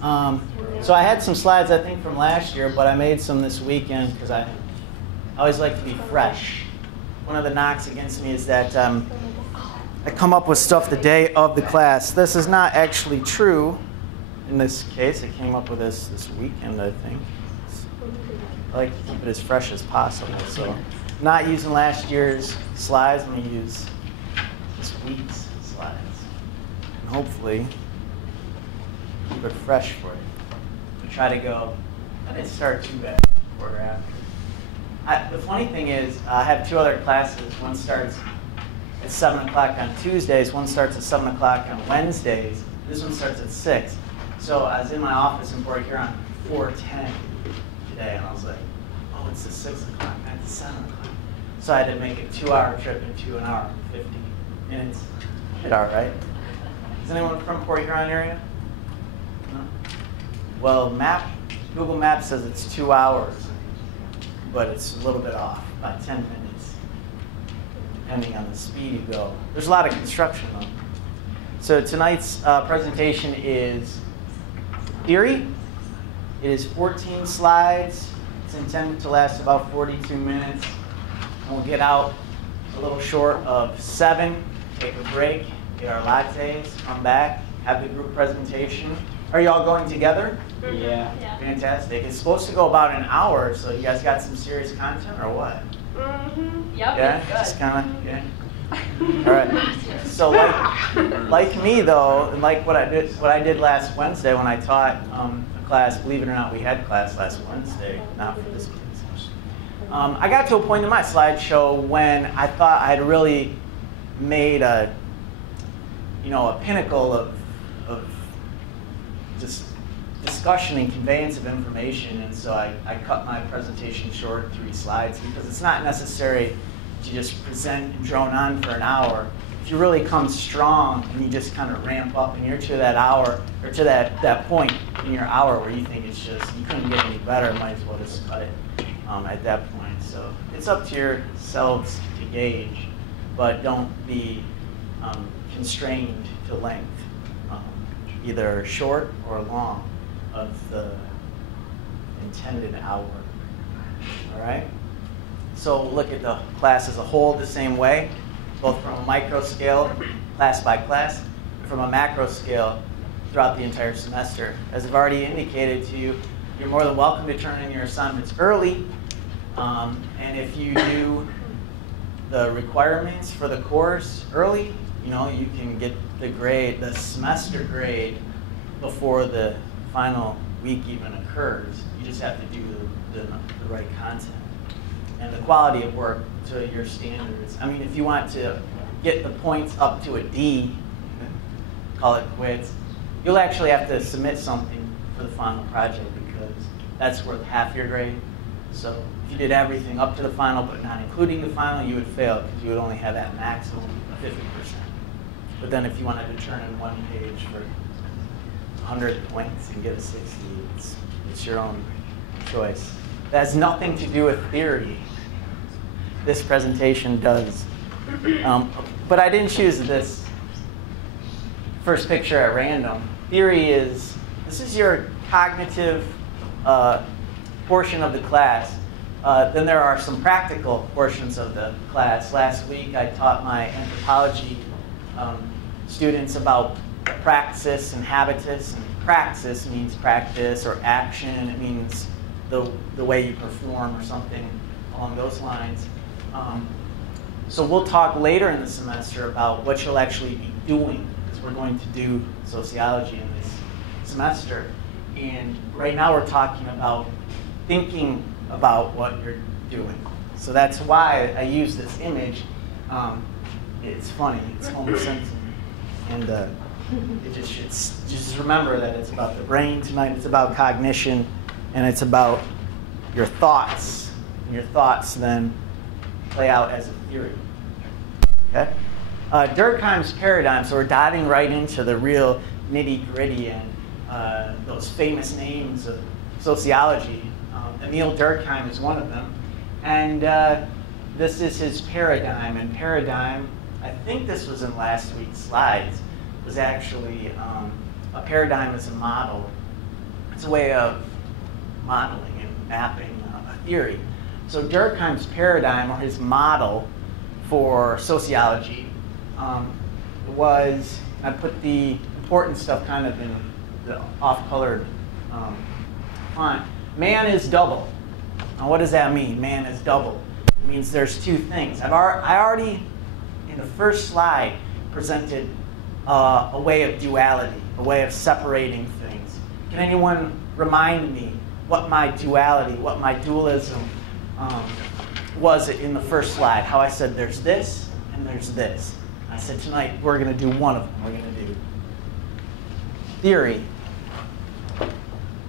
So I had some slides, I think, from last year, but I made some this weekend because I always like to be fresh. One of the knocks against me is that I come up with stuff the day of the class. This is not actually true in this case. I came up with this weekend, I think. I like to keep it as fresh as possible. So not using last year's slides, I'm going to use this week's slides. And hopefully keep it fresh for you. We try to go, I didn't start too bad quarter after. The funny thing is, I have two other classes. One starts at 7 o'clock on Tuesdays. One starts at 7 o'clock on Wednesdays. This one starts at 6. So I was in my office in Port Huron 4:10 today, and I was like, oh, it's at 6 o'clock, not at 7 o'clock. So I had to make a 2-hour trip into an hour and 50 minutes. Hit all right. Is anyone from Port Huron area? No? Well, Google Maps says it's 2 hours, but it's a little bit off, about 10 minutes, depending on the speed you go. There's a lot of construction, though. So tonight's presentation is theory. It is 14 slides. It's intended to last about 42 minutes. And we'll get out a little short of 7, take a break, get our lattes, come back, have the group presentation. Are you all going together? Yeah. Fantastic. It's supposed to go about an hour, so you guys got some serious content or what? Mm-hmm. Yep. Yeah, just kind of, yeah. All right. So like me though, and like what I did last Wednesday when I taught a class. Believe it or not, we had class last Wednesday, not for this class. I got to a point in my slideshow when I thought I had really made a pinnacle of just discussion and conveyance of information, and so I cut my presentation short, 3 slides, because it's not necessary to just present and drone on for an hour. If you really come strong and you just kind of ramp up and you're to that hour, or to that point in your hour where you think it's just, you couldn't get any better, might as well just cut it at that point. So it's up to yourselves to gauge, but don't be constrained to length, either short or long of the intended hour. All right? So we'll look at the class as a whole the same way, both from a micro scale, class by class, and from a macro scale throughout the entire semester. As I've already indicated to you, you're more than welcome to turn in your assignments early. And if you do the requirements for the course early, you can get the grade, the semester grade, before the final week even occurs. You just have to do the right content and the quality of work to your standards. I mean, if you want to get the points up to a D, call it quits, you'll actually have to submit something for the final project because that's worth half your grade. So if you did everything up to the final but not including the final, you would fail because you would only have that maximum of 50%. But then if you wanted to turn in one page for 100 points and get a 60, it's your own choice. That has nothing to do with theory. This presentation does. But I didn't choose this first picture at random. Theory is, this is your cognitive portion of the class. Then there are some practical portions of the class. Last week I taught my anthropology students about praxis and habitus. And praxis means practice or action. It means the way you perform or something along those lines. So we'll talk later in the semester about what you'll actually be doing, because we're going to do sociology in this semester. And right now we're talking about thinking about what you're doing. So that's why I use this image. It's funny, it's Homer Simpson. And it just remember that it's about the brain tonight, it's about cognition, and it's about your thoughts. And your thoughts then play out as a theory. Okay? Durkheim's paradigm, so we're diving right into the real nitty-gritty and those famous names of sociology. Emil Durkheim is one of them. And this is his paradigm. And paradigm, I think this was in last week's slides, was actually a paradigm as a model It's a way of modeling and mapping a theory. So Durkheim's paradigm, or his model for sociology, was, I put the important stuff kind of in the off-colored font. Man is double. Now what does that mean, man is double? It means there's two things. I already, in the first slide, presented a way of duality, a way of separating things. Can anyone remind me what my duality, what my dualism was in the first slide? How I said there's this and there's this. I said tonight we're going to do one of them. We're going to do theory. Do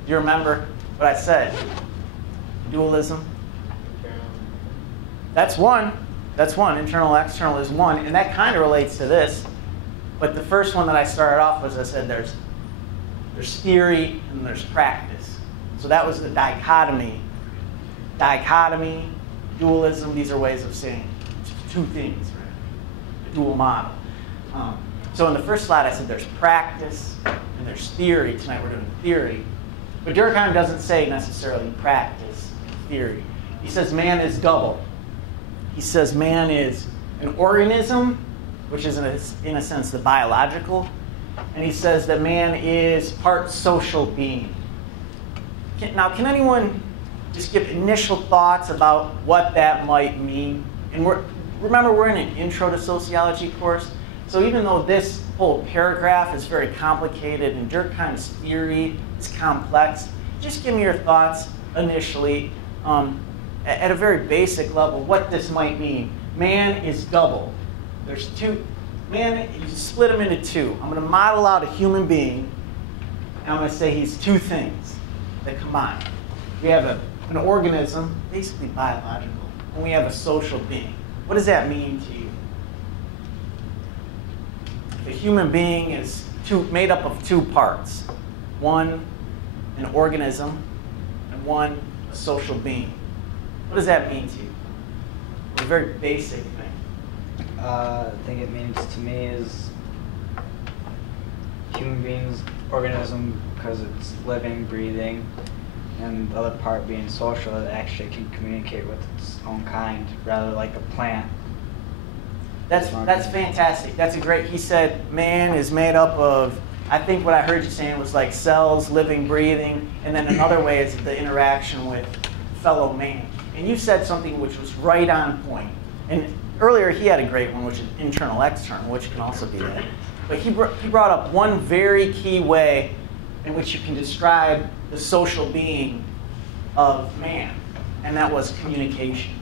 you remember what I said? Dualism. That's one. That's one. Internal, external is one. And that kind of relates to this. But the first one that I started off with, I said there's theory and there's practice. So that was the dichotomy. Dichotomy, dualism, these are ways of saying two things, right? A dual model. So in the first slide, I said there's practice and there's theory. Tonight we're doing theory. But Durkheim doesn't say necessarily practice and theory. He says man is double. He says man is an organism, which is in a sense the biological. And he says that man is part social being. Now, can anyone just give initial thoughts about what that might mean? And remember, we're in an intro to sociology course. So even though this whole paragraph is very complicated and Durkheim's theory is complex, just give me your thoughts initially at a very basic level what this might mean. Man is double. There's two. Man, you split him into two. I'm going to model out a human being, and I'm going to say he's two things that combine. We have an organism, basically biological, and we have a social being. What does that mean to you? A human being is made up of two parts. One, an organism, and one, a social being. What does that mean to you? A very basic thing. I think it means to me is human beings, organism, because it's living, breathing, and the other part being social, that actually can communicate with its own kind, rather like a plant. That's fantastic. That's a great, he said man is made up of, I think what I heard you saying was like cells, living, breathing, and then another way is the interaction with fellow man. And you said something which was right on point. And earlier he had a great one, which is internal, external, which can also be that. But he brought up one very key way in which you can describe the social being of man, and that was communication.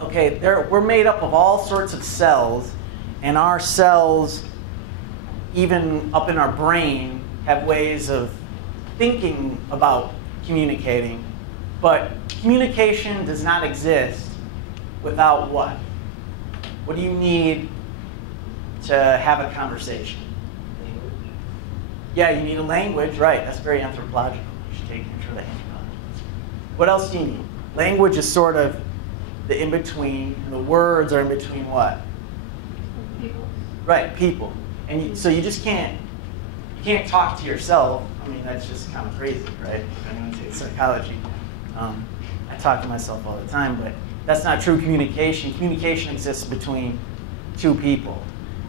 Okay, we're made up of all sorts of cells, and our cells, even up in our brain, have ways of thinking about communicating. But communication does not exist without what? What do you need to have a conversation? Language. Yeah, you need a language, right. That's very anthropological. You should take intro to anthropology. What else do you need? Language is sort of the in-between, and the words are in between what? People. Right, people. And so you just can't talk to yourself. I mean, that's just kind of crazy, right? If anyone takes psychology. I talk to myself all the time, but that's not true communication. Communication exists between two people.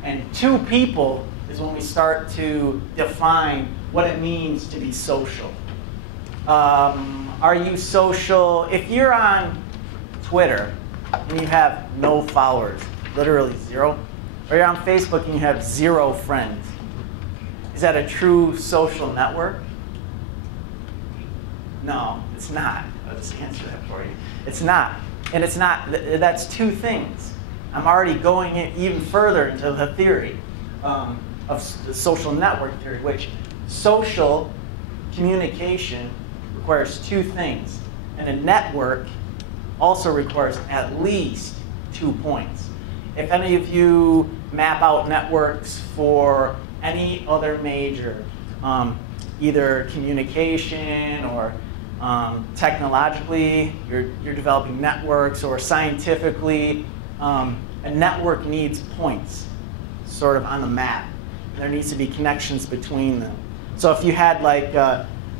And two people is when we start to define what it means to be social. Are you social? If you're on Twitter and you have no followers, literally zero, or you're on Facebook and you have 0 friends, is that a true social network? No, it's not. I'll just answer that for you. It's not. And it's not, that's two things. I'm already going even further into the theory of the social network theory, which social communication requires two things. And a network also requires at least 2 points. If any of you map out networks for any other major, either communication or technologically, you're developing networks, or scientifically, a network needs points sort of on the map. There needs to be connections between them. So if you had like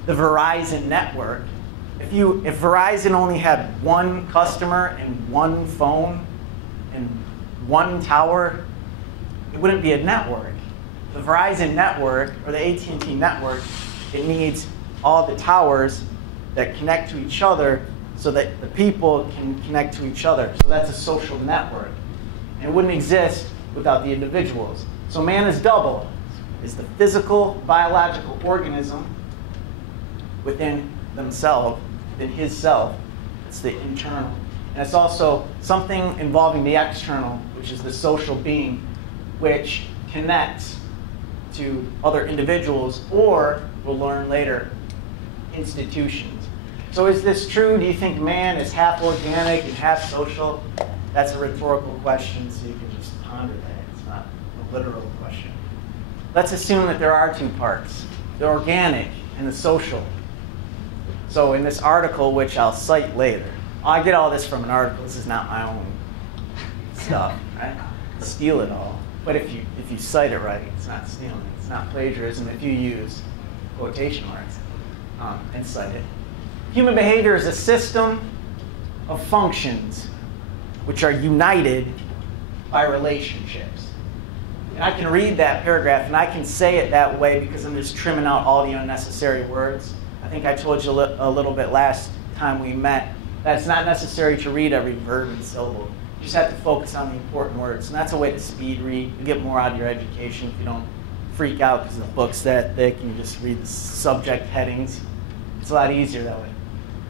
the Verizon network, if Verizon only had one customer and one phone and one tower, it wouldn't be a network. The Verizon network or the AT&T network, it needs all the towers that connect to each other so that the people can connect to each other. So that's a social network. And it wouldn't exist without the individuals. So man is double. Is the physical, biological organism within themselves, within his self. It's the internal. And it's also something involving the external, which is the social being, which connects to other individuals, or we'll learn later, institutions. So is this true? Do you think man is half organic and half social? That's a rhetorical question, so you can just ponder that. It's not a literal question. Let's assume that there are two parts, the organic and the social. So in this article, which I'll cite later, I get all this from an article. This is not my own stuff, right? Steal it all. But if you cite it right, it's not stealing. It's not plagiarism if you use quotation marks and cite it. Human behavior is a system of functions which are united by relationships. And I can read that paragraph and I can say it that way because I'm just trimming out all the unnecessary words. I think I told you a little bit last time we met that it's not necessary to read every verb and syllable. You just have to focus on the important words. And that's a way to speed read. You get more out of your education if you don't freak out because the book's that thick and you just read the subject headings. It's a lot easier that way.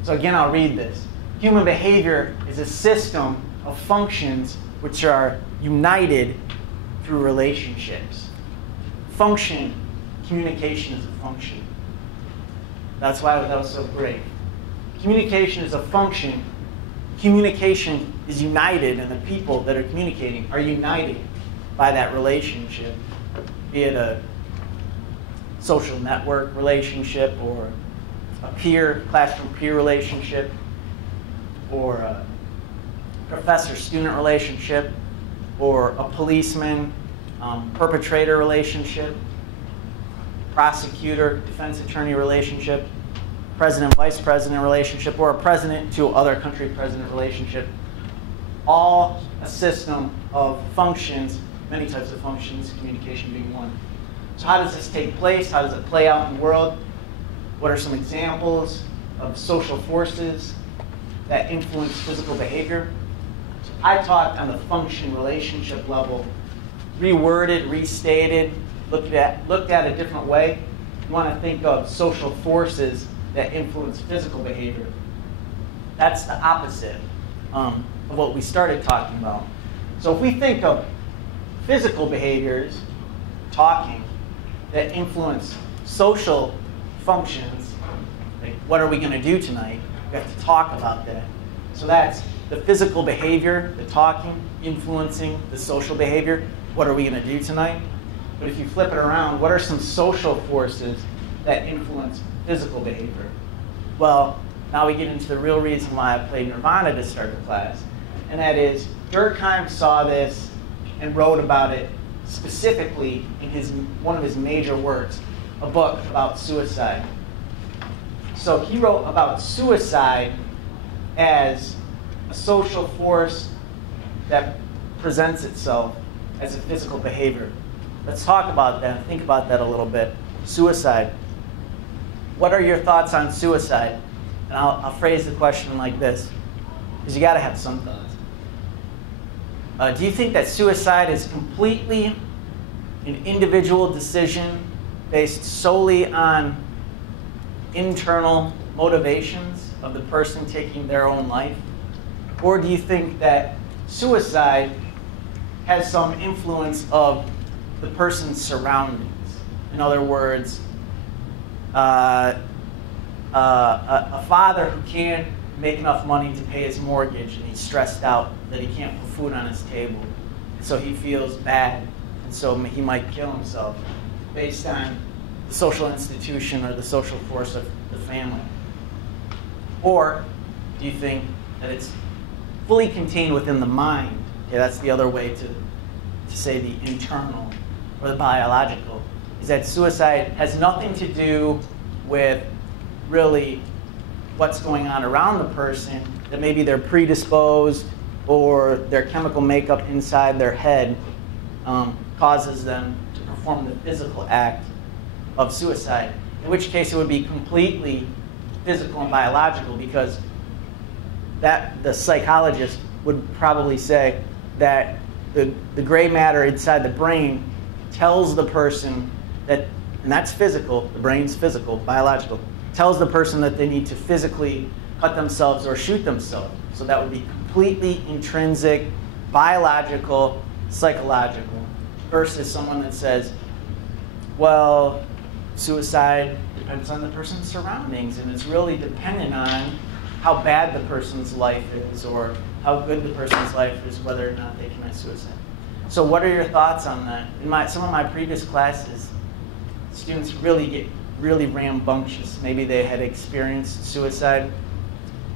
So again, I'll read this. Human behavior is a system of functions which are united through relationships. Function, communication is a function. That's why that was so great. Communication is a function. Communication is united, and the people that are communicating are united by that relationship, be it a social network relationship or a classroom peer relationship or a professor-student relationship or a policeman perpetrator relationship, prosecutor, defense attorney relationship, president-vice president relationship, or a president to other country president relationship. All a system of functions, many types of functions, communication being one. So how does this take place? How does it play out in the world? What are some examples of social forces that influence physical behavior? So I talked on the function relationship level, reworded, restated, looked at a different way. You want to think of social forces that influence physical behavior. That's the opposite of what we started talking about. So if we think of physical behaviors, talking, that influence social functions, like what are we going to do tonight? We have to talk about that. So that's the physical behavior, the talking, influencing the social behavior. What are we going to do tonight? But if you flip it around, what are some social forces that influence physical behavior? Well, now we get into the real reason why I played Nirvana to start the class. And that is, Durkheim saw this and wrote about it specifically in one of his major works, a book about suicide. So he wrote about suicide as a social force that presents itself as a physical behavior. Let's talk about that and think about that a little bit. Suicide. What are your thoughts on suicide? And I'll phrase the question like this, because you got to have some thoughts. Do you think that suicide is completely an individual decision based solely on internal motivations of the person taking their own life? Or do you think that suicide has some influence of the person's surroundings? In other words, a father who can't make enough money to pay his mortgage and he's stressed out that he can't put food on his table, so he feels bad, and so he might kill himself based on the social institution or the social force of the family. Or do you think that it's fully contained within the mind? Okay, that's the other way to say the internal or the biological, is that suicide has nothing to do with really what's going on around the person, that maybe they're predisposed or their chemical makeup inside their head causes them to perform the physical act of suicide, in which case it would be completely physical and biological, because that the psychologist would probably say that the gray matter inside the brain tells the person that, and that's physical, the brain's physical, biological, tells the person that they need to physically cut themselves or shoot themselves. So that would be completely intrinsic, biological, psychological, versus someone that says, well, suicide depends on the person's surroundings, and it's really dependent on how bad the person's life is or how good the person's life is, whether or not they commit suicide. So what are your thoughts on that? In some of my previous classes, students really get really rambunctious. Maybe they had experienced suicide.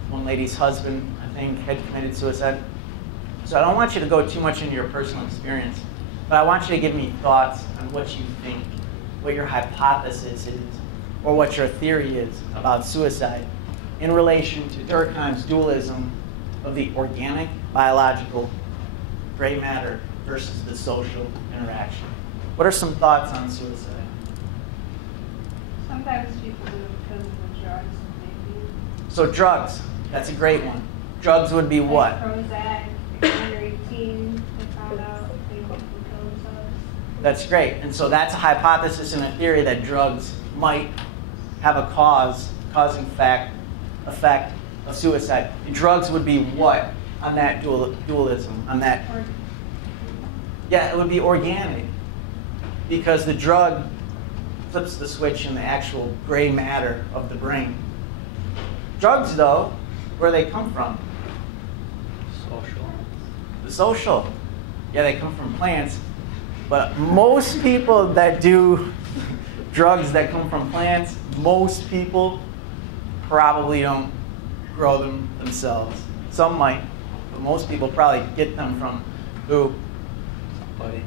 One lady's husband, I think, had committed suicide. So I don't want you to go too much into your personal experience, but I want you to give me thoughts on what you think, what your hypothesis is, or what your theory is about suicide in relation to Durkheim's dualism of the organic, biological, gray matter versus the social interaction. What are some thoughts on suicide? Sometimes people do it because of the drugs they use. So drugs, that's a great one. Drugs would be what? Like Prozac, under 18, they found out they can kill themselves. That's great. And so that's a hypothesis and a theory that drugs might have a causing effect of suicide. And drugs would be what on that dualism? On that? Yeah, it would be organic, because the drug flips the switch in the actual gray matter of the brain. Drugs, though, where they come from? Social. The social. Yeah, they come from plants. But most people that do drugs that come from plants, most people probably don't grow them themselves. Some might, but most people probably get them from who? Buddy.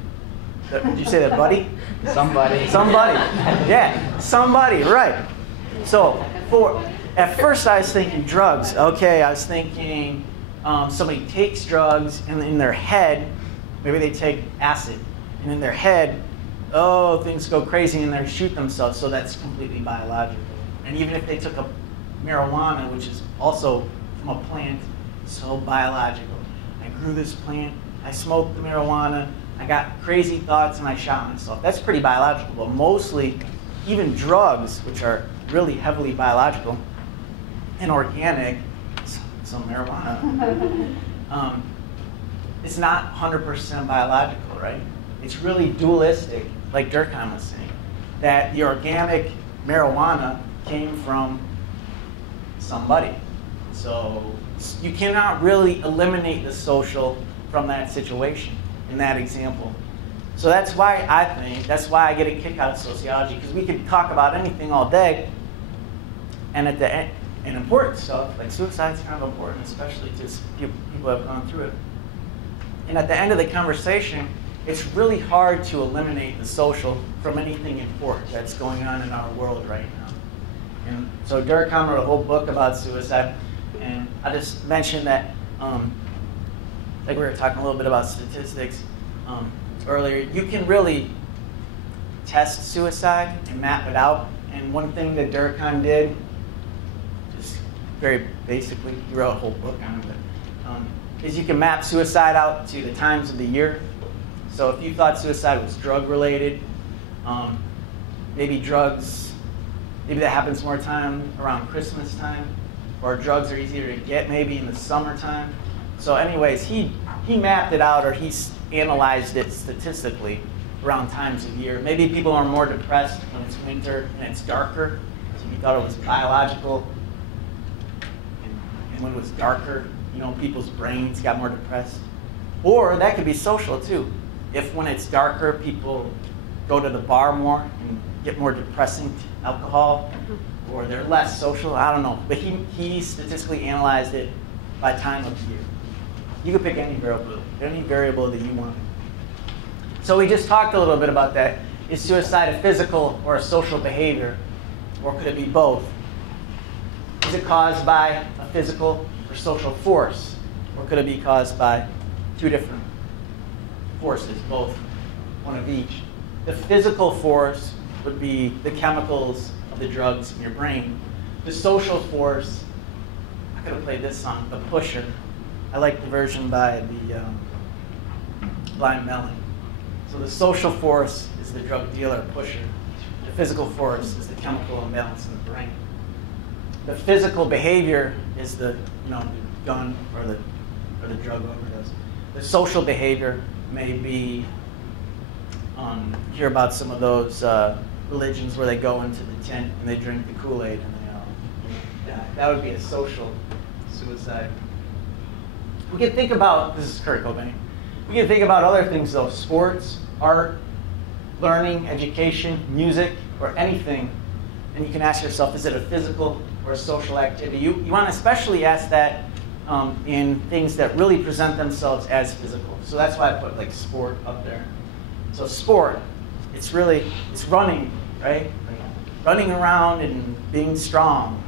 Did you say that, buddy? Somebody. Somebody. Yeah, somebody, right. So at first I was thinking drugs. Okay, I was thinking somebody takes drugs and in their head, maybe they take acid, and in their head, oh, things go crazy and they shoot themselves, so that's completely biological. And even if they took a marijuana, which is also from a plant, so biological. I grew this plant, I smoked the marijuana, I got crazy thoughts and I shot myself. That's pretty biological, but mostly even drugs, which are really heavily biological and organic, so marijuana, it's not 100% biological, right? It's really dualistic, like Durkheim was saying, that the organic marijuana came from somebody. So you cannot really eliminate the social from that situation, in that example. So that's why I get a kick out of sociology, because we can talk about anything all day, and at the end, and important stuff, like suicide's kind of important, especially to people who have gone through it. And at the end of the conversation, it's really hard to eliminate the social from anything important that's going on in our world right now. And so Durkheim wrote a whole book about suicide, and I just mentioned that, like we were talking a little bit about statistics earlier, you can really test suicide and map it out. And one thing that Durkheim did, just very basically, he wrote a whole book on it, is you can map suicide out to the times of the year. So if you thought suicide was drug-related, maybe that happens more time around Christmas time, or drugs are easier to get maybe in the summertime. So anyways, he mapped it out, or he analyzed it statistically around times of year. Maybe people are more depressed when it's winter and it's darker. So he thought it was biological. And when it was darker, people's brains got more depressed. Or that could be social too. If when it's darker, people go to the bar more and get more depressing alcohol, or they're less social, I don't know. But he statistically analyzed it by time of year. You could pick any variable that you want. So we just talked a little bit about that. Is suicide a physical or a social behavior, or could it be both? Is it caused by a physical or social force? Or could it be caused by two different forces, both, one of each? The physical force would be the chemicals of the drugs in your brain. The social force, I could have played this song, The Pusher. I like the version by the Blind Melon. So the social force is the drug dealer pusher. The physical force is the chemical imbalance in the brain. The physical behavior is the gun or the drug overdose. The social behavior may be hear about some of those religions where they go into the tent and they drink the Kool-Aid and they die. That would be a social suicide. We can think about, this is Kurt Cobain, we can think about other things though, sports, art, learning, education, music, or anything. And you can ask yourself, is it a physical or a social activity? You want to especially ask that in things that really present themselves as physical. So that's why I put like sport up there. So sport, it's running, right? Like running around and being strong,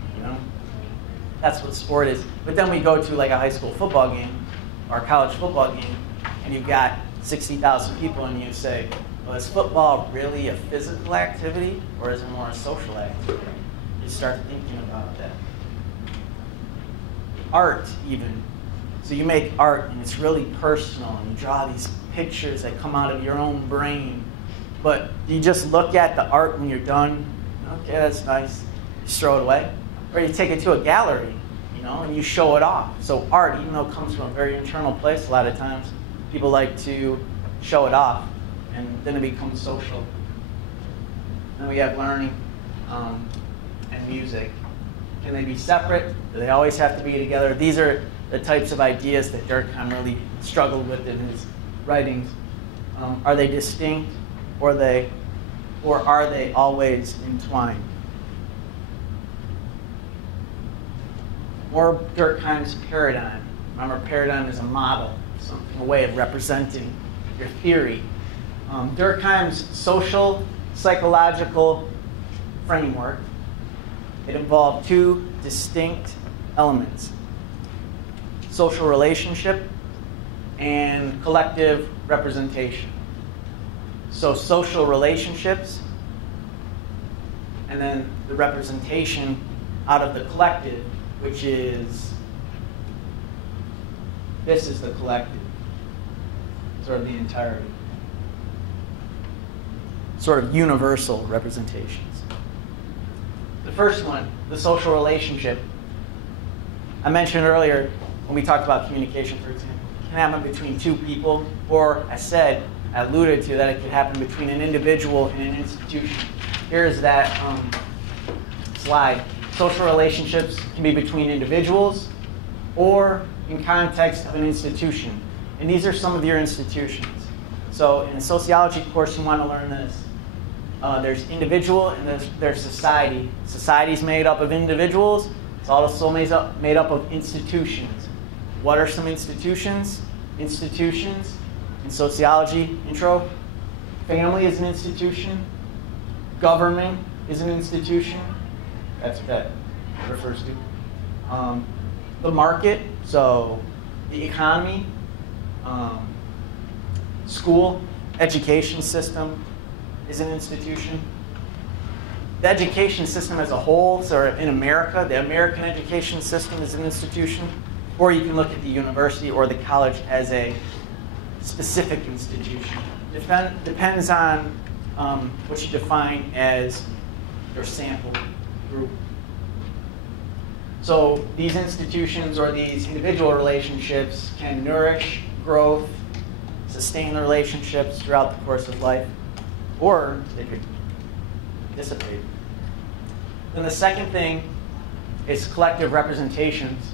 That's what sport is. But then we go to like a high school football game or a college football game, and you've got 60,000 people, and you say, well, is football really a physical activity, or is it more a social activity? You start thinking about that. Art, even. So you make art, and it's really personal, and you draw these pictures that come out of your own brain. But you just look at the art when you're done. Okay, that's nice. You throw it away. Or you take it to a gallery, and you show it off. So art, even though it comes from a very internal place, a lot of times people like to show it off, and then it becomes social. Then we have learning and music. Can they be separate? Do they always have to be together? These are the types of ideas that Durkheim really struggled with in his writings. Are they distinct, or are they always entwined? Or Durkheim's paradigm. Remember, paradigm is a model, a way of representing your theory. Durkheim's social psychological framework, it involved two distinct elements: social relationship and collective representation. So social relationships, and then the representation out of the collective, which is, this is the collective, sort of the entirety. Sort of universal representations. The first one, the social relationship. I mentioned earlier, when we talked about communication, for example, it can happen between two people, or I alluded to that it could happen between an individual and an institution. Here's that slide. Social relationships can be between individuals or in context of an institution. And these are some of your institutions. So in a sociology course, you want to learn this. There's individual and there's society. Society is made up of individuals. It's also made up of institutions. What are some institutions? Institutions, in sociology intro, family is an institution. Government is an institution. That's what that refers to. The market, so the economy, school, education system is an institution. The education system as a whole, so in America, the American education system is an institution. Or you can look at the university or the college as a specific institution. Depends on what you define as your sample group. So these institutions or these individual relationships can nourish growth, sustain the relationships throughout the course of life, or they could dissipate. Then the second thing is collective representations.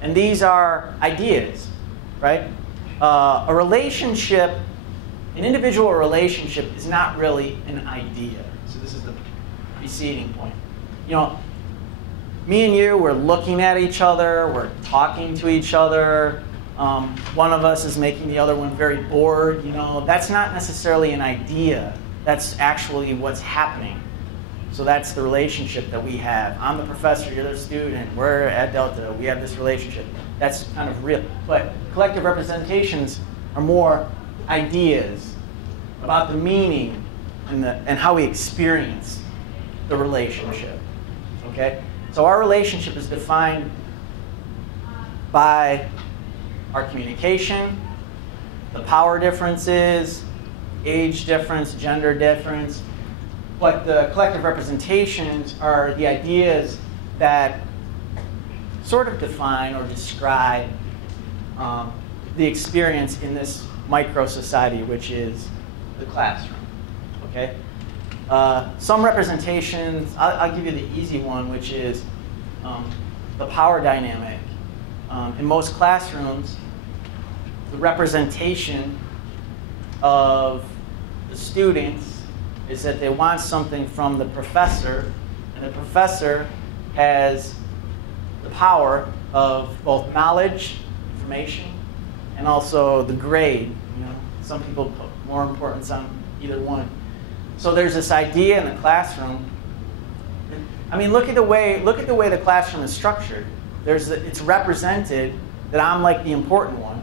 And these are ideas, right? A relationship, an individual relationship is not really an idea. So this is the preceding point. Me and you, we're looking at each other, we're talking to each other. One of us is making the other one very bored. That's not necessarily an idea. That's actually what's happening. So that's the relationship that we have. I'm the professor, you're the student, we're at Delta, we have this relationship. That's kind of real. But collective representations are more ideas about the meaning and how we experience the relationship. Okay? So our relationship is defined by our communication, the power differences, age difference, gender difference. But the collective representations are the ideas that sort of define or describe the experience in this micro-society, which is the classroom. Okay? Some representations, I'll give you the easy one, which is the power dynamic. In most classrooms, the representation of the students is that they want something from the professor, and the professor has the power of both knowledge, information, and also the grade. You know, some people put more importance on either one. So there's this idea in the classroom. I mean, look at the way the classroom is structured. It's represented that I'm like the important one.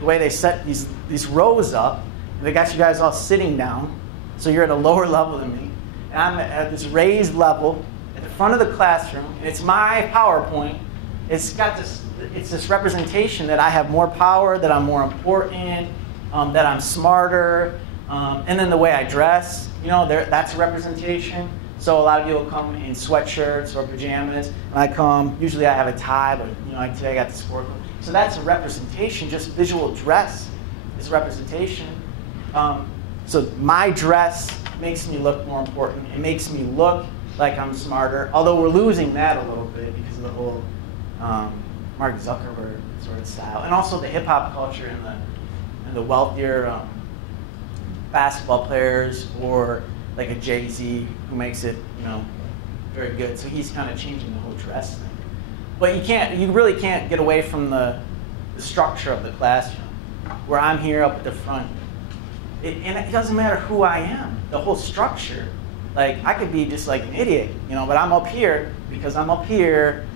The way they set these rows up, they got you guys all sitting down, so you're at a lower level than me, and I'm at this raised level at the front of the classroom, and it's my PowerPoint. It's this representation that I have more power, that I'm more important, that I'm smarter, and then the way I dress, you know, that's a representation. So a lot of you will come in sweatshirts or pajamas, and usually I have a tie, but you know, today I got the sport coat. So that's a representation. Just visual dress is representation. So my dress makes me look more important. It makes me look like I'm smarter, although we're losing that a little bit because of the whole Mark Zuckerberg sort of style, and also the hip-hop culture and the wealthier basketball players, or like a Jay-Z who makes it, you know, very good. So he's kind of changing the whole dress thing. But you really can't get away from the structure of the classroom, where I'm here up at the front. And it doesn't matter who I am, the whole structure. Like, I could be just like an idiot, you know, but I'm up here because I'm up here.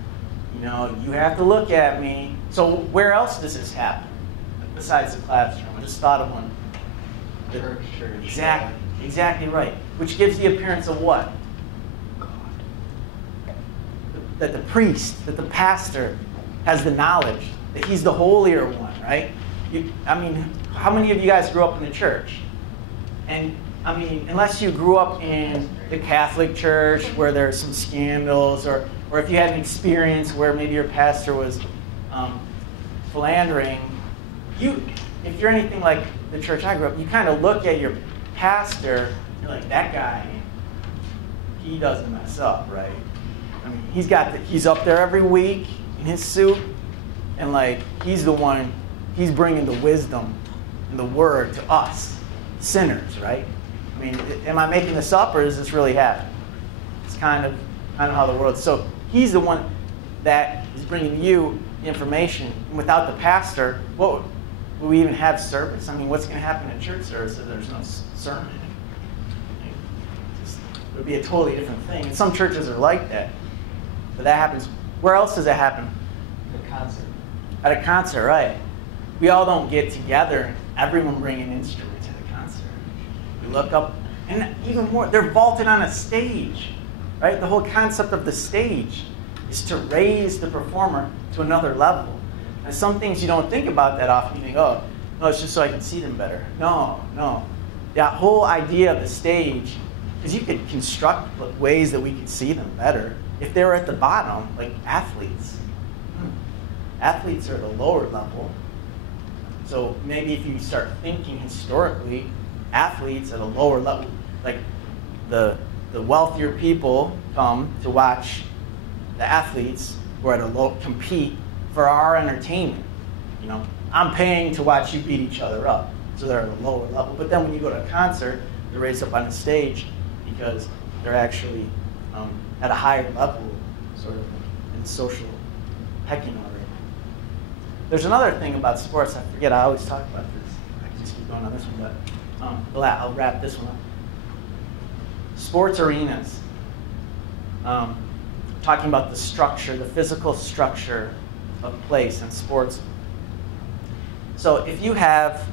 You know, you have to look at me. So where else does this happen besides the classroom? I just thought of one. Church. Exactly right. Which gives the appearance of what? God. That the priest, that the pastor has the knowledge, that he's the holier one, right? I mean, how many of you guys grew up in the church? And I mean, unless you grew up in the Catholic Church where there's some scandals, or if you had an experience where maybe your pastor was philandering, if you're anything like the church I grew up, you kind of look at your pastor, you're like, that guy, he doesn't mess up, right? I mean, he's up there every week in his suit, and like, he's the one, he's bringing the wisdom and the word to us, sinners, right? I mean, am I making this up, or does this really happen? It's kind of how the world. So he's the one that is bringing you the information. And without the pastor, what would we even have service? I mean, what's going to happen in church service if there's no sermon? It would be a totally different thing. And some churches are like that. But that happens. Where else does it happen? At a concert. At a concert, right. We all don't get together, everyone bring an instrument to the concert. We look up, and even more, they're vaulted on a stage, right? The whole concept of the stage is to raise the performer to another level. And some things you don't think about that often. You think, oh, no, it's just so I can see them better. No. That whole idea of the stage is you could construct ways that we could see them better if they were at the bottom, like athletes. Athletes are at a lower level. So maybe if you start thinking historically, athletes at a lower level, like the wealthier people come to watch the athletes who are at a low, compete for our entertainment. You know, I'm paying to watch you beat each other up, so they're at a lower level. But then when you go to a concert, they're raised up on the stage because they're actually at a higher level, sort of in social pecking order. There's another thing about sports. I forget. I always talk about this. I can just keep going on this one, but I'll wrap this one up. Sports arenas. talking about the structure, the physical structure of place in sports. So if you have,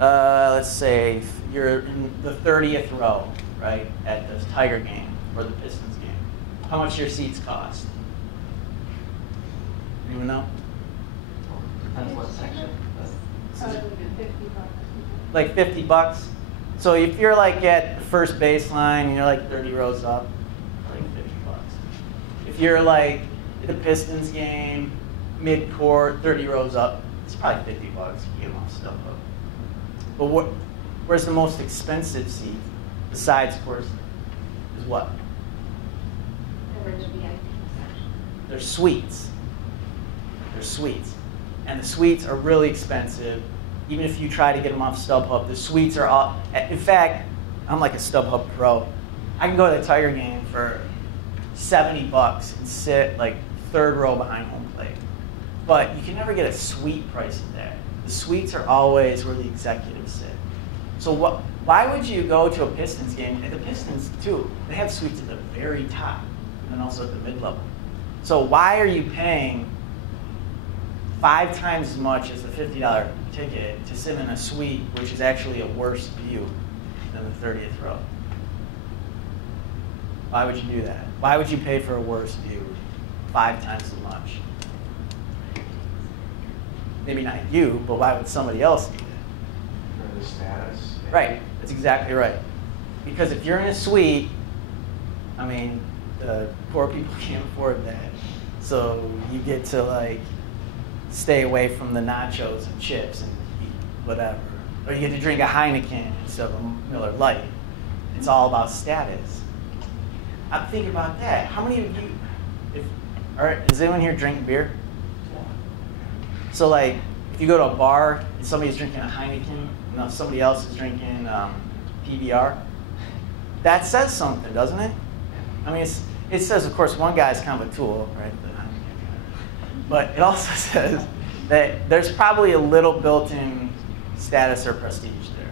let's say you're in the 30th row, right, at the Tiger game or the Pistons game, how much do your seats cost? Anyone know? Depends what section. Probably like $50. Like $50. So if you're like at the first baseline and you're like 30 rows up, like $50. If you're like at the Pistons game, mid-court, 30 rows up, it's probably $50. You get them all stuff up. But where's the most expensive seat, besides, of course, is what? Or the VIP section. They're suites. They're suites. And the suites are really expensive. Even if you try to get them off StubHub, the suites are all. In fact, I'm like a StubHub pro. I can go to the Tiger game for $70 and sit like third row behind home plate. But you can never get a suite price there. The suites are always where the executives sit. So why would you go to a Pistons game? And the Pistons, too, they have suites at the very top and also at the mid-level. So why are you paying 5 times as much as the $50 ticket to sit in a suite, which is actually a worse view than the 30th row? Why would you do that? Why would you pay for a worse view 5 times as much? Maybe not you, but why would somebody else do that? For the status. Right, that's exactly right. Because if you're in a suite, I mean, the poor people can't afford that. So you get to like stay away from the nachos and chips and eat whatever. Or you get to drink a Heineken instead of a Miller Lite. It's all about status. I'm thinking about that. How many of you, does anyone here drink beer? So like, if you go to a bar and somebody's drinking a Heineken, and somebody else is drinking PBR, that says something, doesn't it? I mean, it says, of course, one guy's kind of a tool, right? But it also says that there's probably a little built-in status or prestige there.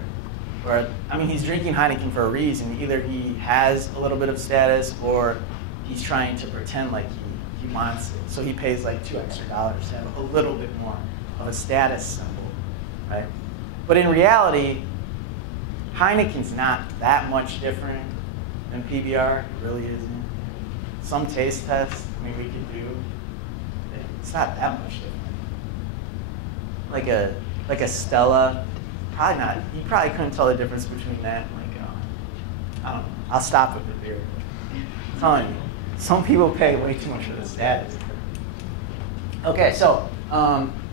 Or, I mean, he's drinking Heineken for a reason. Either he has a little bit of status or he's trying to pretend like he wants it. So he pays like $2 extra to have a little bit more of a status symbol, right? But in reality, Heineken's not that much different than PBR. It really isn't. Some taste tests, I mean, we could do. It's not that much different. Like a Stella, probably not. You probably couldn't tell the difference between that and like, I don't know. I'll stop with the beer. I'm telling you, some people pay way too much for the status. Okay, so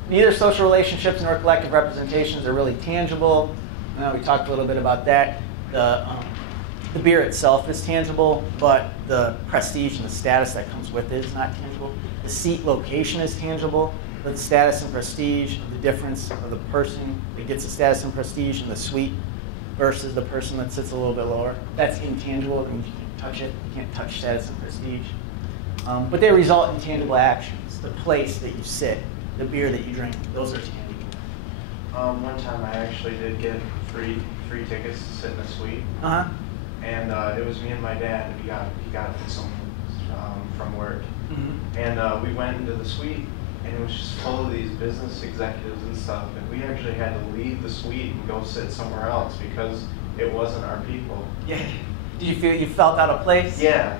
neither social relationships nor collective representations are really tangible. We talked a little bit about that. The beer itself is tangible, but the prestige and the status that comes with it is not tangible. The seat location is tangible, but the status and prestige, the difference of the person that gets the status and prestige in the suite versus the person that sits a little bit lower, that's intangible. It means you can't touch it. You can't touch status and prestige. But they result in tangible actions. The place that you sit, the beer that you drink, those are tangible. One time I actually did get free tickets to sit in a suite. Uh-huh. And it was me and my dad. He got it from work. Mm-hmm. And we went into the suite, and it was just full of these business executives and stuff. And we actually had to leave the suite and go sit somewhere else because it wasn't our people. Yeah. Did you feel you felt out of place? Yeah.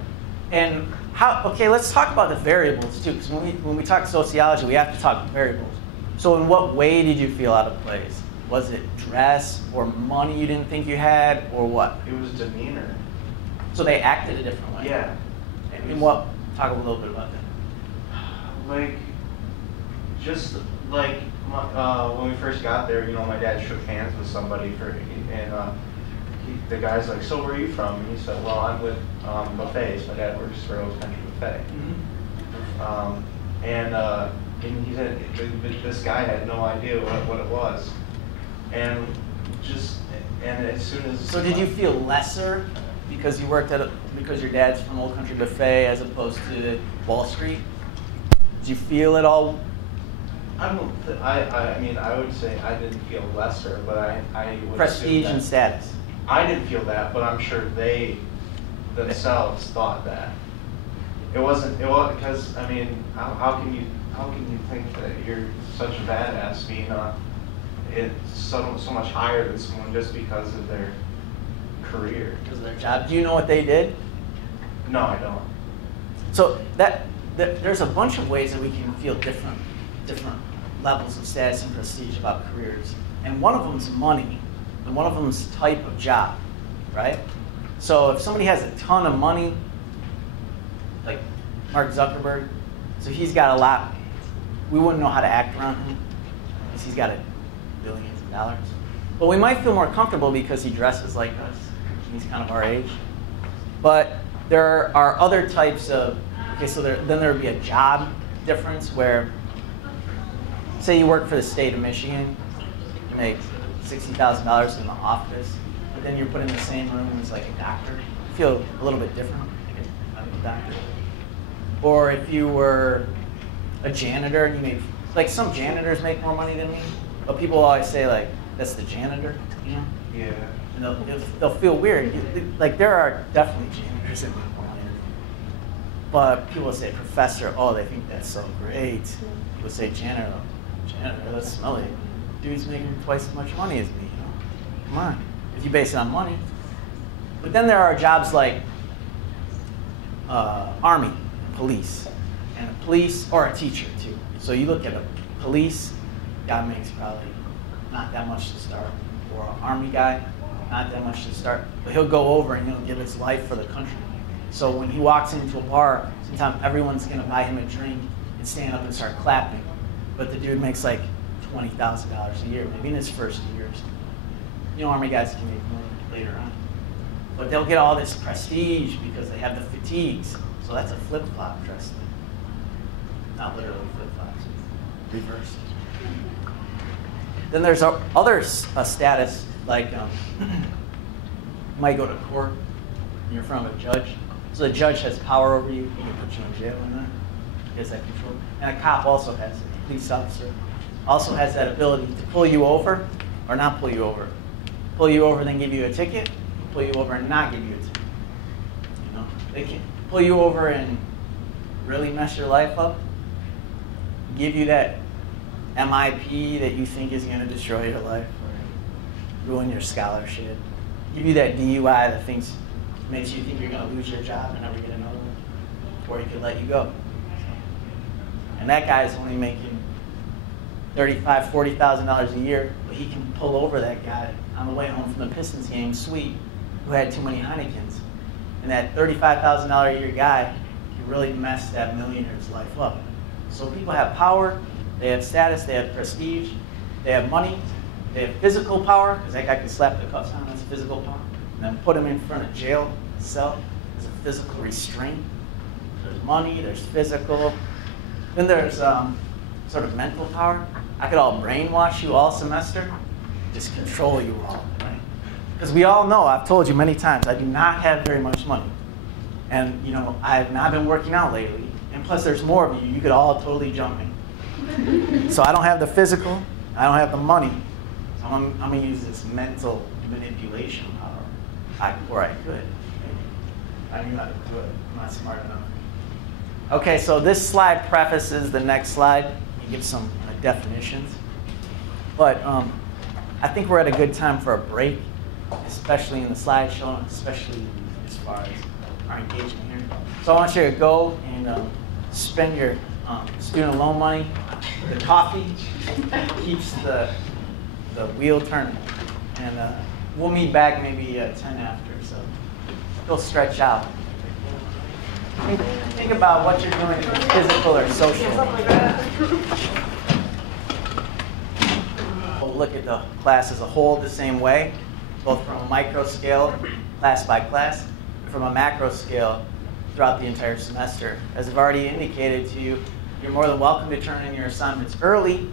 And how? Okay, let's talk about the variables too, because when we talk sociology, we have to talk variables. So in what way did you feel out of place? Was it dress or money you didn't think you had, or what? It was demeanor. So they acted a different way. Yeah. And what? Talk a little bit about that. Like, just like when we first got there, you know, my dad shook hands with somebody the guy's like, "So where are you from?" And he said, "Well, I'm with Buffets. My dad works for Old Country Buffet." Mm-hmm. And he said this guy had no idea what it was, and as soon as So did you feel lesser because you worked because your dad's from Old Country Buffet as opposed to Wall Street? Did you feel it all? I mean, I would say I didn't feel lesser, but I would Prestige and status. I didn't feel that, but I'm sure they themselves thought that. It wasn't because I mean, how can you think that you're such a badass being so much higher than someone just because of their career? Because of their job. Do you know what they did? No, I don't. So there's a bunch of ways that we can feel different levels of status and prestige about careers. And one of them is money, and one of them is type of job, right? So if somebody has a ton of money, like Mark Zuckerberg, so he's got a lot, we wouldn't know how to act around him because he's got billions of dollars. But we might feel more comfortable because he dresses like us. He's kind of our age. But there are other types of, okay, so then there would be a job difference where, say you work for the state of Michigan, you make $60,000 in the office, but then you're put in the same room as like a doctor. You feel a little bit different, like a doctor. Or if you were a janitor and you made, like some janitors make more money than me, but people always say like, that's the janitor, you know? Yeah. And they'll feel weird. Like there are definitely janitors that make more money than me. But people say professor, oh, they think that's so great. People say janitor, let's smell it. Dude's making twice as much money as me, you know? Come on, if you base it on money. But then there are jobs like Army, police, and a police, or a teacher too. So you look at a police, guy makes probably not that much to start, or an Army guy, not that much to start, but he'll go over and he'll give his life for the country. So when he walks into a bar, sometimes everyone's gonna buy him a drink and stand up and start clapping. But the dude makes like $20,000 a year, maybe in his first years. You know, Army guys can make money later on. But they'll get all this prestige because they have the fatigues. So that's a flip-flop dress. Not literally flip-flops, reverse. Then there's other status, like you might go to court and you're in front of a judge. So the judge has power over you. He can put you in jail and that. He has that control. And a cop also has it. A police officer also has that ability to pull you over or not pull you over. Pull you over and then give you a ticket. Pull you over and not give you a ticket. You know, they can pull you over and really mess your life up. Give you that MIP that you think is going to destroy your life or ruin your scholarship. Give you that DUI that makes you think you're going to lose your job and never get another one, or he could let you go. And that guy is only making $35,000, $40,000 a year, but he can pull over that guy on the way home from the Pistons game, sweet, who had too many Heinekens. And that $35,000 a year guy can really mess that millionaire's life up. So people have power, they have status, they have prestige, they have money, they have physical power, because that guy can slap the cuffs on, that's physical power. And then put him in front of jail, cell, as a physical restraint. There's money, there's physical. Then there's sort of mental power. I could all brainwash you all semester, just control you all, right? Because we all know, I've told you many times, I do not have very much money. And you know, I have not been working out lately. And plus there's more of you, you could all totally jump me. So I don't have the physical, I don't have the money. So I'm gonna use this mental manipulation power, or I could. I knew how to do it, I'm not smart enough. Okay, so this slide prefaces the next slide. You give some definitions. But I think we're at a good time for a break, especially in the slideshow, especially as far as our engagement here. So I want you to go and spend your student loan money. The coffee keeps the wheel turning. And we'll meet back maybe 10 after, so go stretch out. Think about what you're doing, physical or social. We'll look at the class as a whole the same way, both from a micro scale, class by class, and from a macro scale throughout the entire semester. As I've already indicated to you, you're more than welcome to turn in your assignments early.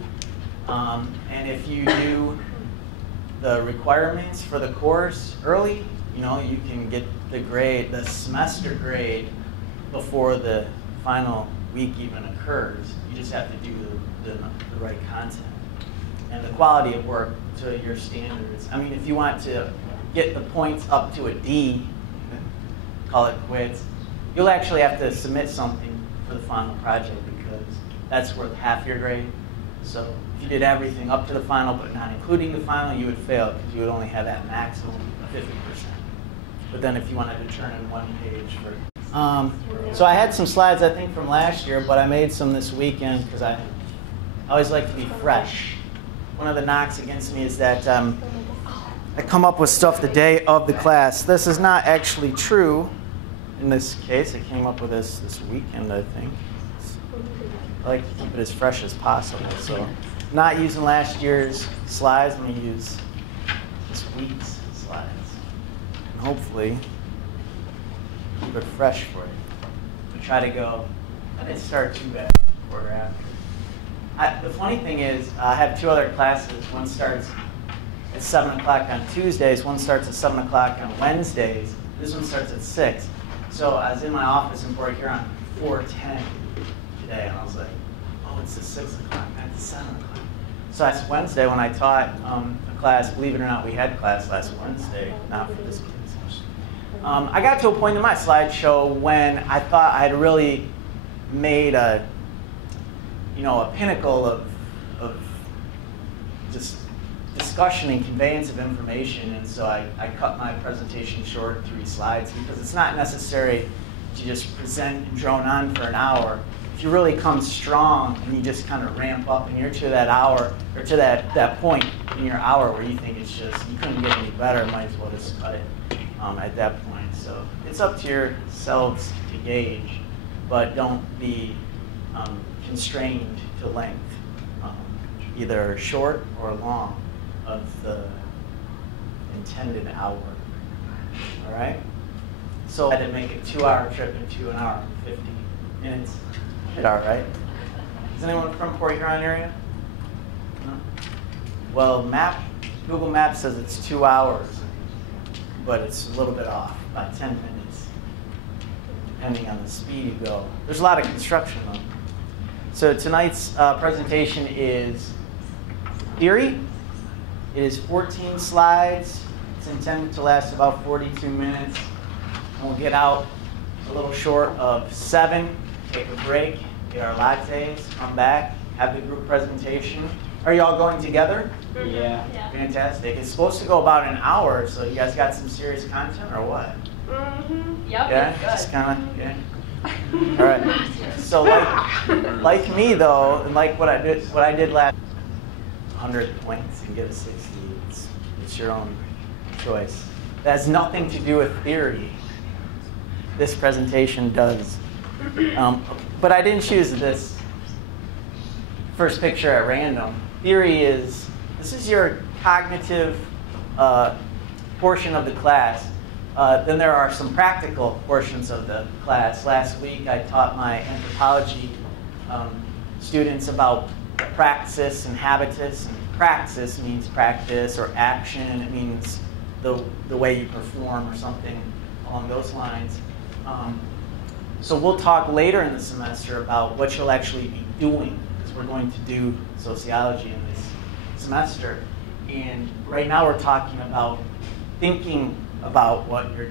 And if you do the requirements for the course early, you know, you can get the grade, the semester grade, before the final week even occurs. You just have to do the right content and the quality of work to your standards. I mean, if you want to get the points up to a D, call it quits. You'll actually have to submit something for the final project because that's worth half your grade. So if you did everything up to the final but not including the final, you would fail because you would only have that maximum of 50%. But then if you wanted to turn in 1 page for... so I had some slides, I think, from last year, but I made some this weekend because I always like to be fresh. One of the knocks against me is that I come up with stuff the day of the class. This is not actually true in this case. I came up with this weekend, I think. I like to keep it as fresh as possible. So not using last year's slides, I'm going to use this week's slides. And hopefully keep it fresh for you. We try to go, I didn't start too bad quarter after. The funny thing is, I have 2 other classes. One starts at 7 o'clock on Tuesdays. One starts at 7 o'clock on Wednesdays. This one starts at 6. So I was in my office in Port Huron 4:10 today, and I was like, oh, it's at 6 o'clock, not at 7 o'clock. So that's Wednesday when I taught a class. Believe it or not, we had class last Wednesday, not for this class. I got to a point in my slideshow when I thought I had really made a pinnacle of just discussion and conveyance of information, and so I cut my presentation short, 3 slides, because it's not necessary to just present and drone on for an hour. If you really come strong and you just kind of ramp up and you're to that hour, or to that point in your hour where you think it's just, you couldn't get any better, might as well just cut it at that point. So it's up to yourselves to gauge, but don't be constrained to length, either short or long of the intended hour. All right? So I had to make a 2-hour trip into 1 hour and 50 minutes. All right? Is anyone from Port Huron area? No? Well, Google Maps says it's 2 hours, but it's a little bit off by 10 minutes, depending on the speed you go. There's a lot of construction though. So tonight's presentation is theory. It is 14 slides. It's intended to last about 42 minutes. And we'll get out a little short of 7, take a break, get our lattes, come back, have the group presentation. Are you all going together? Yeah. Fantastic. It's supposed to go about an hour, so you guys got some serious content or what? Mm-hmm. Yep. Yeah, Good. just kind of, yeah. All right. So like me though, and like what I did last, 100 points and get a 60. It's your own choice. That has nothing to do with theory. This presentation does. But I didn't choose this first picture at random. Theory this is your cognitive portion of the class. Then there are some practical portions of the class. Last week I taught my anthropology students about praxis and habitus. And praxis means practice or action. It means the way you perform or something along those lines. So we'll talk later in the semester about what you'll actually be doing, because we're going to do sociology in this semester. And right now we're talking about thinking about what you're